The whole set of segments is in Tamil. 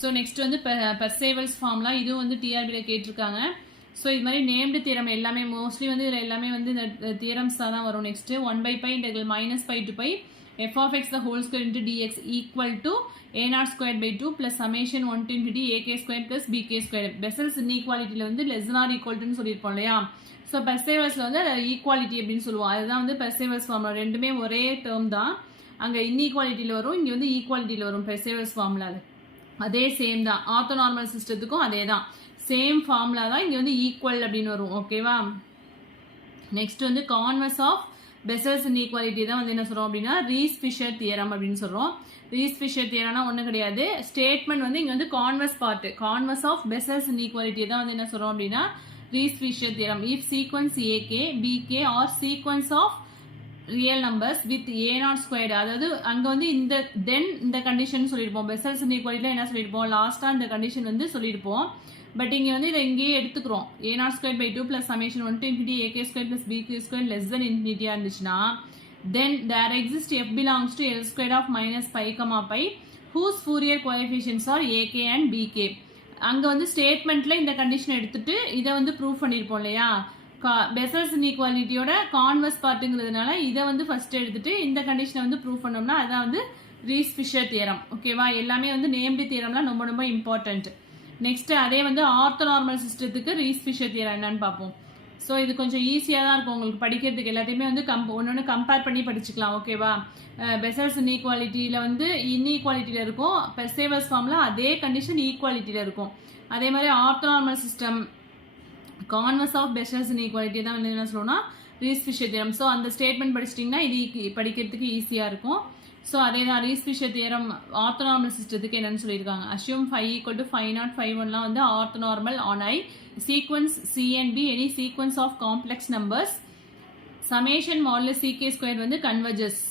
ஸோ நெக்ஸ்ட் வந்து பெர்சேவல்ஸ் ஃபார்ம்லாம் இதுவும் வந்து டிஆர்பியில் கேட்டிருக்காங்க. ஸோ இது மாதிரி நேம்டு தியரம் எல்லாமே மோஸ்ட்லி வந்து இதில் எல்லாமே வந்து இந்த தியரம்ஸாக தான் வரும். Next 1/π integral -π to π f of x the whole square into dx equal to a0 squared by 2 plus summation 1 to infinity ak squared plus bk squared. Bessel's இன்இக்வாலிட்டியில் வந்து less than or equal to சொல்லியிருப்போம் இல்லையா. ஸோ பெர்சேவல்ஸில் வந்து ஈக்குவாலிட்டி அப்படின்னு சொல்லுவோம். அதுதான் வந்து பெர்சேவல்ஸ் ஃபார்முலா. ரெண்டுமே ஒரே டேர்ம் தான். அங்கே இன்இக்வாலிட்டியில் வரும், இங்கே வந்து ஈக்குவாலிட்டியில் வரும் பெர்சேவல்ஸ் ஃபார்முலா. அதே சேம் தான். ஆர்த்தோனார்மல் சிஸ்டத்துக்கும் அதே தான், சேம் ஃபார்முலா தான். இங்கே வந்து ஈக்குவல் அப்படின்னு வரும். ஓகேவா. நெக்ஸ்ட் வந்து கான்வர்ஸ் ஆஃப் பெசல்ஸ் இன்இக்வாலிட்டி தான் வந்து என்ன சொல்கிறோம் அப்படின்னா ரீஸ் ஃபிஷர் தியரம் அப்படின்னு சொல்கிறோம். ரீஸ் ஃபிஷர் தியரம்னா ஒன்றும் கிடையாது. ஸ்டேட்மெண்ட் வந்து இங்கே வந்து converse part, converse of Bessel's inequality தான் வந்து என்ன சொல்கிறோம் அப்படின்னா Riesz Fischer theorem. If sequence a k b k are sequence of real numbers with a0 squared, அதாவது அங்கே வந்து இந்த கண்டிஷன் சொல்லியிருப்போம். பெசல்ஸ் இன்இக்வாலிட்டியில் என்ன சொல்லியிருப்போம், லாஸ்ட்டாக இந்த கண்டிஷன் வந்து சொல்லியிருப்போம். பட் இங்கே வந்து இதை இங்கேயே எடுத்துக்கிறோம். a0 squared by 2 plus summation 1 to infinity ak squared plus bk squared less than infinity இருந்துச்சுன்னா then there exists f belongs to l squared of minus pi comma pi whose Fourier coefficients are ak and bk. அங்கே வந்து ஸ்டேட்மெண்ட்டில் இந்த கண்டிஷன் எடுத்துட்டு இதை வந்து ப்ரூவ் பண்ணியிருப்போம் இல்லையா. பெசல்ஸ் இன்இக்வாலிட்டியோட கான்வர்ஸ் பார்ட்டுங்கிறதுனால இதை வந்து ஃபர்ஸ்ட் எடுத்துட்டு இந்த கண்டிஷனை வந்து ப்ரூவ் பண்ணோம்னா அதான் வந்து ரீஸ் ஃபிஷர் தியரம். ஓகேவா. எல்லாமே வந்து நேம்டு தியரம்லாம் ரொம்ப ரொம்ப இம்பார்ட்டன்ட். நெக்ஸ்ட் அதே வந்து ஆர்த்தோனார்மல் சிஸ்டத்துக்கு ரீஸ் ஃபிஷர் தியரம் என்னன்னு பார்ப்போம். ஸோ இது கொஞ்சம் ஈஸியாக தான் இருக்கும் உங்களுக்கு படிக்கிறதுக்கு. எல்லாத்தையுமே வந்து ஒன்று கம்பேர் பண்ணி படிச்சுக்கலாம். ஓகேவா. பெசல்ஸ் இன்இக்வாலிட்டியில் வந்து இன்இக்வாலிட்டியில் இருக்கும், பெர்சேவல்ஸ் ஃபார்மில் அதே கண்டிஷன் ஈக்குவாலிட்டியில் இருக்கும். அதே மாதிரி orthonormal system converse of Bessel's inequality தான் வந்து என்ன சொல்லணும்னா ரீஸ் ஃபிஷர் தியரம். ஸோ அந்த ஸ்டேட்மெண்ட் படிச்சிட்டிங்கன்னா இது படிக்கிறதுக்கு ஈஸியாக இருக்கும். ஸோ அதே தான் ரீஸ் ஃபிஷர் தியரம் ஆர்த்தோனார்மல் சிஸ்டத்துக்கு என்னன்னு சொல்லியிருக்காங்க. Assume phi equal to phi naught phi 1லாம் வந்து orthonormal on I sequence C and B any sequence of complex numbers summation modulus CK square வந்து கன்வர்ஜஸ்.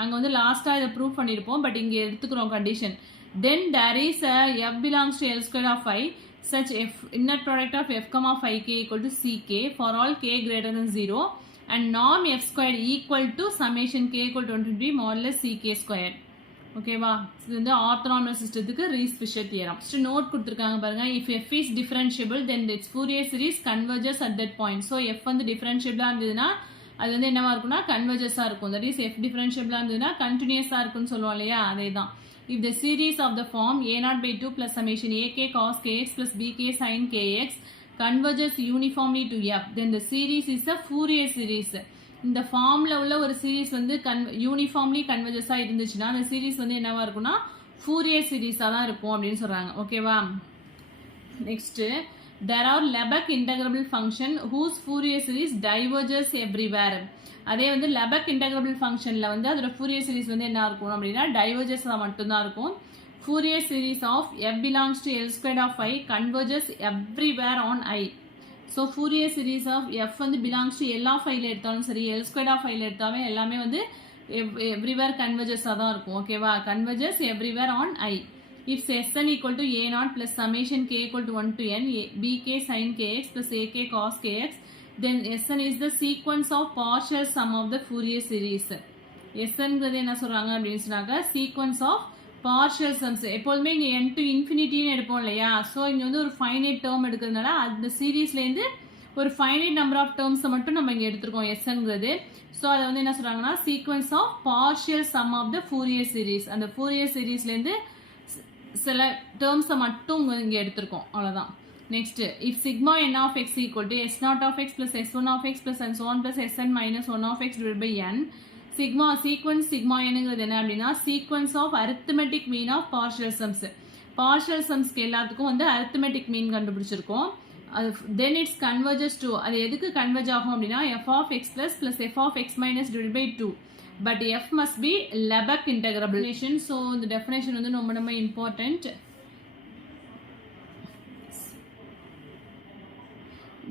அங்கே வந்து லாஸ்ட்டாக இதை ப்ரூவ் பண்ணியிருப்போம். பட் இங்கே எடுத்துக்கிறோம் condition. Then there is f belongs to l square of I such f inner product of f comma phi k equal to ck for all k greater than 0 and norm f squared equal to summation k equal to 1 modulus ck squared. ஓகேவா. இது வந்து ஆர்த்தோனார்மல் சிஸ்டத்துக்கு Riesz Fischer theorem. First note கொடுத்துருக்காங்க பாருங்க. இஃப் f is differentiable then its Fourier series converges at that point. So f வந்து டிஃபரன்ஷியபிளாக இருந்ததுன்னா அது வந்து என்னவா இருக்கும்னா கன்வர்ஜஸாக இருக்கும். தட் இஸ் f டிஃபரன்ஷியபிளாக இருந்ததுன்னா கண்டினியூஸாக இருக்குன்னு சொல்லுவோம் இல்லையா, அதே தான். If the series of the form a0 by 2 plus summation ak cos kx plus bk sin kx converges uniformly to f, then the series is a Fourier series. இந்த ஃபார்மில் உள்ள ஒரு சீரீஸ் வந்து யூனிஃபார்ம்லி கன்வர்ஜஸாக இருந்துச்சுன்னா அந்த சீரீஸ் வந்து என்னவா இருக்கும்னா Fourier சீரீஸாக தான் இருக்கும் அப்படின்னு சொல்கிறாங்க. ஓகேவா. Next there are Lebesgue integrable function whose Fourier series diverges everywhere. அதே வந்து லெபக் இன்டெகிரபிள் ஃபங்க்ஷனில் வந்து அதோட Fourier series வந்து என்ன இருக்கும் அப்படின்னா டைவர்ஜஸாக மட்டும்தான் இருக்கும். Fourier series of f belongs to l squared of I converges everywhere on I. So Fourier series of f வந்து belongs to l of I எடுத்தாலும் சரி l squared of I எடுத்தாலும் எல்லாமே வந்து எவ்ரிவேர் கன்வர்ஜஸாக தான் இருக்கும். ஓகேவா. Converges everywhere on I. If Sn equal to a0 plus summation k equal to 1 to n bk sin kx plus ak cos kx, then Sn is the sequence of partial sum of the Fourier series. Snங்கிறது என்ன சொல்கிறாங்க அப்படின்னு சொன்னாக்க சீக்வன்ஸ் ஆஃப் பார்ஷியல் சம்ஸ். எப்போதுமே இங்கே n to இன்ஃபினிட்டின்னு எடுப்போம் இல்லையா. ஸோ இங்கே வந்து ஒரு ஃபைனைட் டேர்ம் எடுக்கிறதுனால அந்த சீரீஸ்லேருந்து ஒரு ஃபைனைட் நம்பர் ஆஃப் டேர்ம்ஸை மட்டும் நம்ம இங்கே எடுத்துருக்கோம் Snங்கிறது. ஸோ அதை வந்து என்ன சொல்கிறாங்கன்னா sequence of partial sum of the Fourier series. அந்த Fourier seriesலேருந்து சில டேர்ம்ஸை மட்டும் இங்கே எடுத்திருக்கோம், அவ்வளோதான். Next if sigma n of x equal to s0 of x plus s1 of x plus and so on plus sn minus 1 of x divided by n, sigma sequence sigma என்னங்கிறது என்ன அப்படின்னா sequence of arithmetic mean of partial sums. Partial சம்ஸ்க்கு எல்லாத்துக்கும் வந்து அரித்மெட்டிக் மீன் கண்டுபிடிச்சிருக்கோம். அது தென் இட்ஸ் கன்வர்ஜஸ் டு, அது எதுக்கு கன்வர்ஜ் ஆகும் அப்படின்னா f of x plus f of x minus divided by 2. But f must be Lebesgue integrable. So the definition வந்து ரொம்ப important.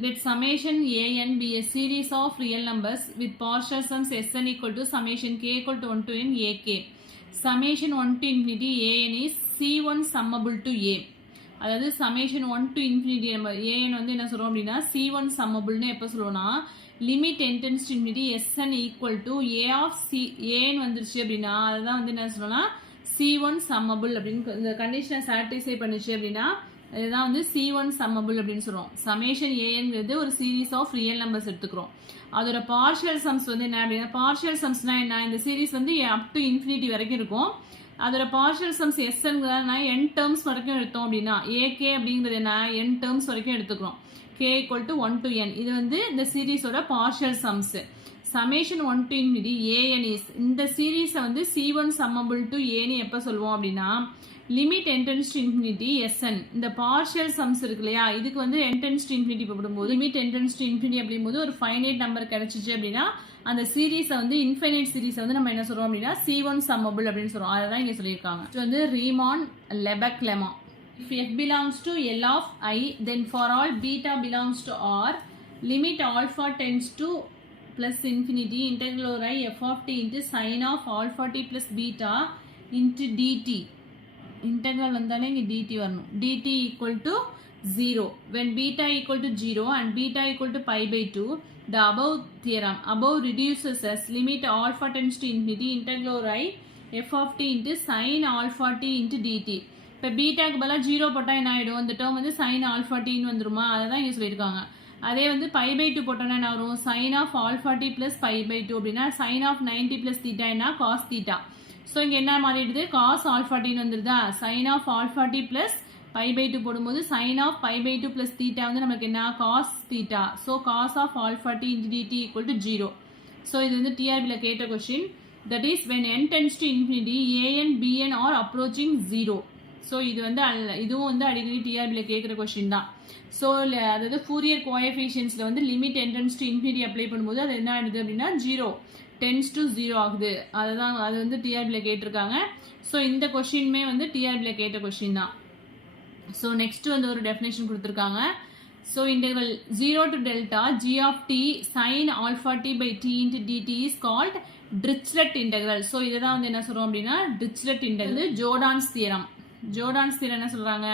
Let summation an be a series of real numbers with partial sums Sn equal to summation k equal to 1 to n ak. Summation 1 to infinity an is c1 summable to a. அதாவது summation 1 to infinity நம்ம an வந்து என்ன சொல்றோம் அப்படின்னா c1 summableன்னு எப்போ சொல்லுவோம்னா limit n tends to infinity Sn equal to a of c an வந்துருச்சு அப்படின்னா அதுதான் வந்து என்ன சொல்லலாம் C1 சம்மபிள் அப்படின்னு இந்த கண்டிஷனை சாட்டிஸ்ஃபை பண்ணிச்சு அப்படின்னா இதுதான் வந்து C1 சம்மபிள் அப்படின்னு சொல்கிறோம். சமேஷன் ஏங்கிறது ஒரு சீரீஸ் ஆஃப் ரியல் நம்பர்ஸ் எடுத்துக்கிறோம். அதோட பார்ஷியல் சம்ஸ் வந்து என்ன அப்படின்னா, பார்ஷியல் சம்ஸ்னா என்ன, இந்த சீரீஸ் வந்து அப் டு இன்ஃபினிட்டி வரைக்கும் இருக்கும். அதோட பார்ஷியல் சம்ஸ் எஸ்ங்கிறதுனா n டேர்ம்ஸ் வரைக்கும் எடுத்தோம் அப்படின்னா ஏகே அப்படிங்கிறது என்ன n டேர்ம்ஸ் வரைக்கும் எடுத்துக்கிறோம். k = 1 to n. இது வந்து இந்த சீரீஸோட partial sums. Summation 1 to infinity an is இந்த சீரீஸை வந்து C1 சம்மபிள் டு ஏன்னு எப்போ சொல்லுவோம் அப்படின்னா limit n tends to infinity sn. இந்த பார்ஷியல் சம்ஸ் இருக்கு இல்லையா, இதுக்கு வந்து n tends to infinity போடும்போது limit n tends to infinity அப்படிங்கும்போது ஒரு ஃபைனைட் நம்பர் கிடைச்சிச்சு அப்படின்னா அந்த சீரீஸை வந்து இன்ஃபைனைட் சீரீஸை வந்து நம்ம என்ன சொல்றோம் அப்படின்னா C1 சம்மபிள் அப்படின்னு சொல்றோம். அதை தான் இங்கே சொல்லியிருக்காங்க. இது வந்து Riemann Lebesgue lemma. If f belongs to L of I, then for all beta belongs to R, limit alpha tends to plus infinity integral over I f of t into sin of alpha t plus beta into dt. Integral வந்தாலே இங்கே dt வரணும். dt equal to 0. When beta equal to 0 and beta equal to pi by 2, the above theorem reduces as limit alpha tends to infinity integral over I f of t into sin alpha t into dt. இப்போ பீட்டாக்கு பதிலாக 0 போட்டால் என்ன ஆகிடும், இந்த டேர்ம் வந்து சைன் ஆல்ஃபா டின்னு வந்துருமா, அதை தான் இங்கே சொல்லியிருக்காங்க. அதே வந்து பை பை 2 போட்டோன்னா என்ன வரும், sine of alpha t plus pi by 2 அப்படின்னா சைன் ஆஃப் 90 ப்ளஸ் தீட்டா என்ன காஸ் தீட்டா. ஸோ இங்கே என்ன மாறிடுது, காஸ் ஆல்ஃபா டின்னு வந்துருதா. Sine of alpha t plus pi by 2 போடும்போது sine of pi by 2 plus theta வந்து நமக்கு என்ன cos theta. So cos of alpha t into dt equal to 0. So இது வந்து டிஆர்பியில் கேட்ட question. That is when n tends to infinity an bn are approaching 0. So இது வந்து இதுவும் வந்து அடிக்கடி டிஆர்பியில் கேட்குற கொஸ்டின் தான். ஸோ அதாவது ஃபூரியர் கோஎஃபிஷியன்ஸில் வந்து limit n tends to infinity apply பண்ணும்போது அது என்ன ஆகிடுது அப்படின்னா 0 tends to 0 ஆகுது. அதுதான் அது வந்து டிஆர்பியில் கேட்டிருக்காங்க. ஸோ இந்த கொஸ்டினுமே வந்து டிஆர்பியில் கேட்ட கொஸ்டின் தான். ஸோ நெக்ஸ்ட் வந்து ஒரு டெஃபினேஷன் கொடுத்துருக்காங்க. So integral 0 to delta g of t sin alpha t by t into dt is called Dirichlet integral. So இதை தான் வந்து என்ன சொல்கிறோம் அப்படின்னா Dirichlet integral. Jordan's theorem. Jordan's theorem என்ன சொல்றாங்க,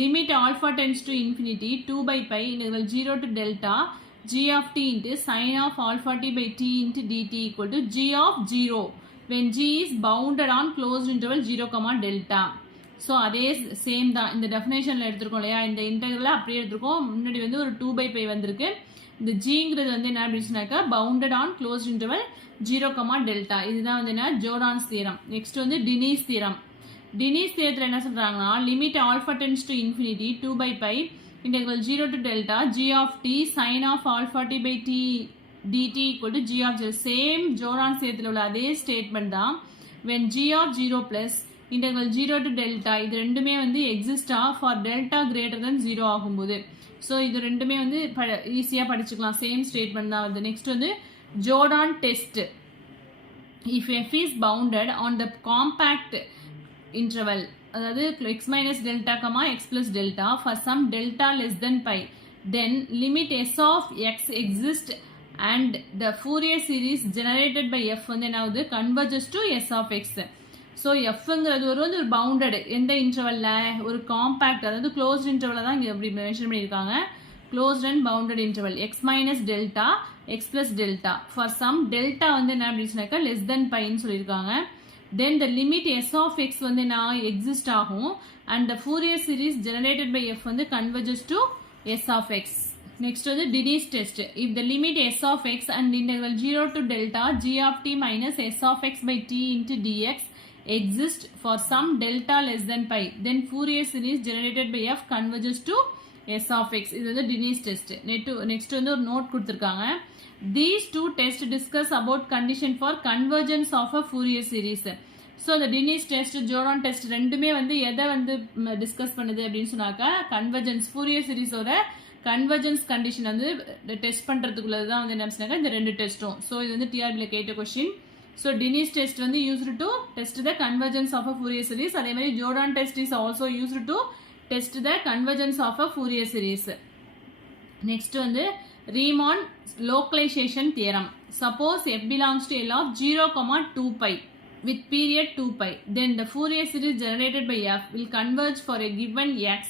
limit alpha tends to infinity 2 by pi integral 0 to delta g of t into sin of alpha t by t into dt equal to g of 0 when g is bounded on closed interval 0, delta. So அதே சேம் தான் இந்த டெஃபினேஷனில் எடுத்துருக்கோம் இல்லையா, இந்த இன்டெக்ரலை அப்படியே எடுத்துருக்கோம். முன்னாடி வந்து ஒரு 2 by pi வந்திருக்கு. இந்த ஜிங்கிறது வந்து என்ன அப்படின்னாக்கா bounded on closed interval 0, delta. இதுதான் வந்து என்ன ஜோர்டான்ஸ் தியரம். நெக்ஸ்ட் வந்து டினீஸ் தியரம். டினீஸ் தியரத்தில் என்ன சொல்கிறாங்கன்னா limit alpha tends to infinity 2 by pi integral 0 to delta g of t sin of alpha t by t dt equal to g of 0. Same Jordan's தியரத்தில் உள்ள அதே ஸ்டேட்மெண்ட் தான். when g of 0 plus integral 0 to delta இது ரெண்டுமே வந்து எக்ஸிஸ்டா ஃபார் டெல்டா கிரேட்டர் தென் 0 ஆகும்போது. ஸோ இது ரெண்டுமே வந்து ஈஸியாக படிச்சுக்கலாம். சேம் ஸ்டேட்மெண்ட் தான் வந்து. நெக்ஸ்ட் வந்து Jordan test. If f is bounded on the compact interval அதாவது x minus delta x plus delta for some delta less than pi, then limit s of x exists and the Fourier series generated by f வந்து என்ன ஆகுது converges to s of x. So எஃப்ங்கிறது வந்து ஒரு பவுண்டட் எந்த இன்டர்வலில் ஒரு காம்பேக்ட் அதாவது க்ளோஸ்ட் இன்டர்வலில் தான் இங்கே எப்படி மென்ஷன் பண்ணியிருக்காங்க. Closed and bounded interval x minus delta x plus delta for some delta வந்து என்ன அப்படின்னாக்கா less than piன்னு சொல்லியிருக்காங்க. then the limit s of x வந்து நான் exist ஆகும் and the Fourier series generated by f வந்து converges to s of x. next வந்து Diniz test. if the limit s of x and integral 0 to delta g of t minus s of x by t into dx exist for some delta less than pi, then Fourier series generated by f converges to s of x. இது வந்து Diniz test. next வந்து ஒரு நோட் கொடுத்துருக்காங்க. These two tests discuss about condition for convergence of a Fourier series. So இந்த Diniz test, ஜோர்டான் டெஸ்ட் ரெண்டுமே வந்து எதை வந்து டிஸ்கஸ் பண்ணுது அப்படின்னு சொன்னாக்கா கன்வர்ஜென்ஸ் Fourier சீரிஸோட கன்வர்ஜென்ஸ் கண்டிஷன் வந்து டெஸ்ட் பண்ணுறதுக்குள்ளது தான் வந்து என்ன சொன்னாக்கா இந்த ரெண்டு டெஸ்ட்டும். ஸோ இது வந்து டிஆர்பியில் கேட்ட கொஸ்டின். ஸோ Diniz test வந்து used to test the convergence of a Fourier series. அதே மாதிரி Jordan test is also used to test the convergence of a Fourier series. Next வந்து Riemann localization theorem. Suppose f belongs to L of 0, 2 pi with period 2 pi, then the Fourier series generated by f will converge for a given x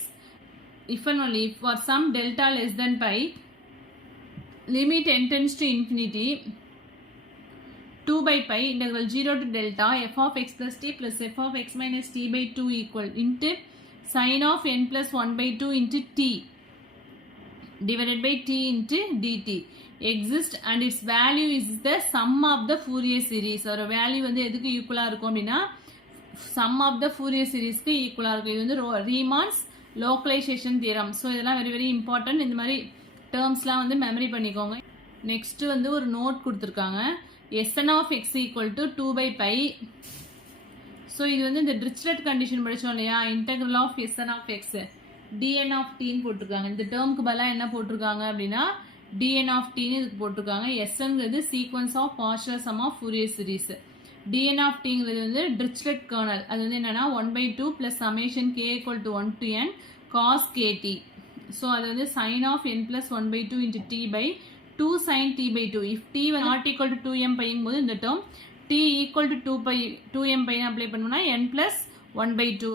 if and only for some delta less than pi limit n tends to infinity 2 by pi integral 0 to delta f of x plus t plus f of x minus t by 2 equal into sin of n plus 1 by 2 into t divided by t into dt exist and its value is the sum of the Fourier series. ஒரு வேல்யூ வந்து எதுக்கு ஈக்குவலா இருக்கும் அப்படின்னா sum of the Fourier series க்கு ஈக்குவலா இருக்கும். இது வந்து ரீமான்ஸ் லோக்கலைசேஷன் தியரம். ஸோ இதெல்லாம் வெரி வெரி இம்பார்ட்டன்ட். இந்த மாதிரி டேர்ம்ஸ்லாம் வந்து மெமரி பண்ணிக்கோங்க. நெக்ஸ்ட் வந்து ஒரு நோட் கொடுத்துருக்காங்க. Sn of x equal to 2 by pi. ஸோ இது வந்து இந்த டிரிச்லெட் கண்டிஷன் படித்தோம் இல்லையா, integral of Sn of x dn of tன்னு போட்டிருக்காங்க. இந்த டேர்முக்கு பதிலாக என்ன போட்டிருக்காங்க அப்படின்னா dn of tன்னு இதுக்கு போட்டிருக்காங்க. Snங்கிறது sequence of partial sum of Fourier series. dn of tங்கிறது வந்து டிரிச்லெட் கர்னல். அது வந்து என்னன்னா 1/2 plus summation k equal to 1 to n cos kt. So அது வந்து sin of n plus 1/2 into t by 2 sin t by 2. If t was not equal to 2m pi போது இந்த term t equal to 2m pi apply பண்ணோம்னா n plus 1/2